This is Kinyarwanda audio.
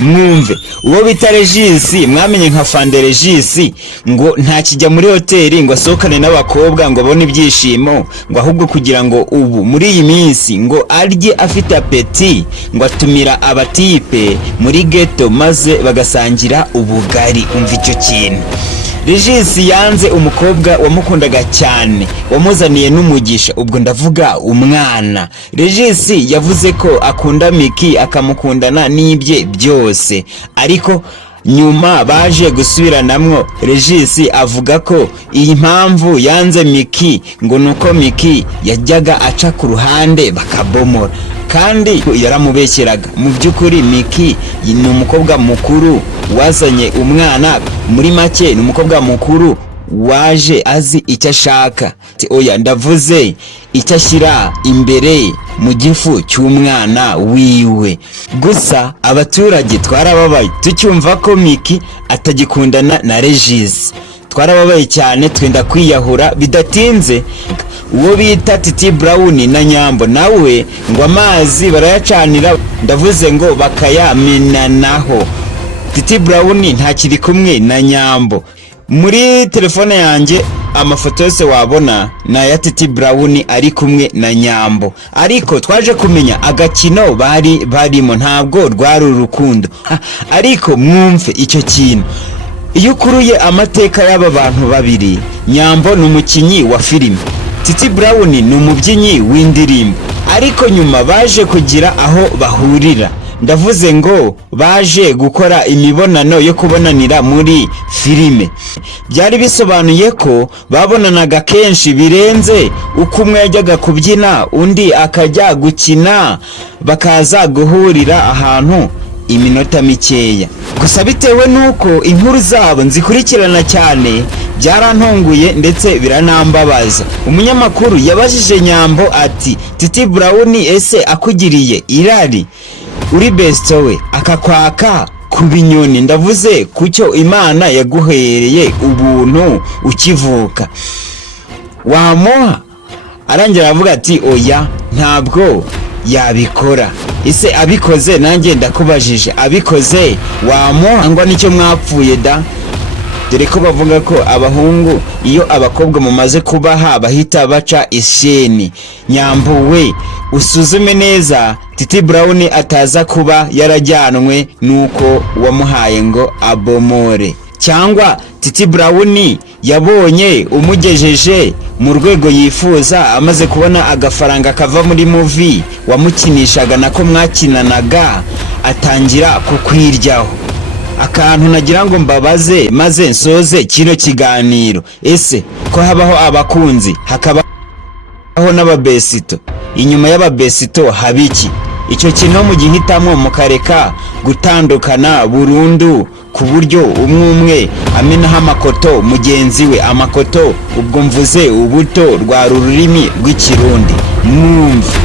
mwumve uwo bita Regis mwamenye nka fande Regis ngo nta kijya muri hoteli ngo asohokane n'abakobwa ngo abone ibyishimo ngo ahubwo kugira ngo ubu muri iyi minsi ngo arye afite apeti ngo atumira abatipe muri ghetto maze bagasangira ubugari. Umva icyo kintu. Regis yanze umukobwa wamukundaga cyane wamuzaniye n'umugisha, ubwo ndavuga umwana. Regis yavuze ko akunda Miki akamukundana n'ibye byose, ariko nyuma baje gusubiranamwo. Regis avuga ko iyi mpamvu yanze Miki ngo nuko Miki yajyaga aca ku ruhande bakabomora, kandi yaramubeshyeraga. Mu by'ukuri Miki ni umukobwa mukuru wazanye umwana, muri make ni umukobwa mukuru waje azi icyo ashaka. Oya, ndavuze icyo ashyira imbere mu gifu cy'umwana wiwe. Gusa abaturage twarababaye tucyumva ko Miki atagikundana na Regis, twarababaye cyane twenda kwiyahura bidatinze. Uwo bita Titi na nyambo nawe ngo amazi barayacanira, ndavuze ngo bakayamenanaho. Titi ntakiri kumwe na nyambo. Muri telefone yanjye amafoto yose wabona na ya Titi ari kumwe na nyambo, ariko twaje kumenya agakino barimo ntabwo rwari urukundo. Ariko mwumve icyo kintu. Iyo ukuruye amateka y'aba bantu babiri, nyambo ni umukinnyi wa filime, Titi ni umubyinnyi w'indirimbo, ariko nyuma baje kugira aho bahurira. Ndavuze ngo baje gukora imibonano yo kubonanira muri filime. Byari bisobanuye ko babonanaga kenshi birenze uko umwe yajyaga kubyina undi akajya gukina, bakaza guhurira ahantu iminota mikeya. Gusa bitewe nuko inkuru zabo nzikurikirana cyane byarantunguye ndetse biranambabaza. Umunyamakuru yabajije nyambo ati, Titi ese akugiriye irari? Uri besto we akakwaka ku binyoni, ndavuze kucyo Imana yaguhereye ubuntu ukivuka, wamuha? Arangira avuga ati oya ntabwo yabikora. Ese abikoze nanjye ndakubajije, abikoze wamuha? Ngo nicyo mwapfuye da? Dore ko bavuga ko abahungu iyo abakobwa mumaze kubaha bahita baca isheni. Nyambo we usuzume neza Titi ataza kuba yarajyanwe nuko wamuhaye ngo abomore, cyangwa Titi yabonye umugejeje mu rwego yifuza, amaze kubona agafaranga kava muri movie wamukinishaga nako mwakinanaga, atangira kukwiryaho. Akantu nagira ngo mbabaze maze nsoze kino kiganiro, ese ko habaho abakunzi hakabaho n'ababesito, inyuma y'ababesito habiki? Icyo kintu mugihitamo mukareka gutandukana burundu ku buryo umwe amenaho amakoto mugenzi we. Amakoto ubwo mvuze ubuto rwa rurimi rw'ikirundi. Mwumve.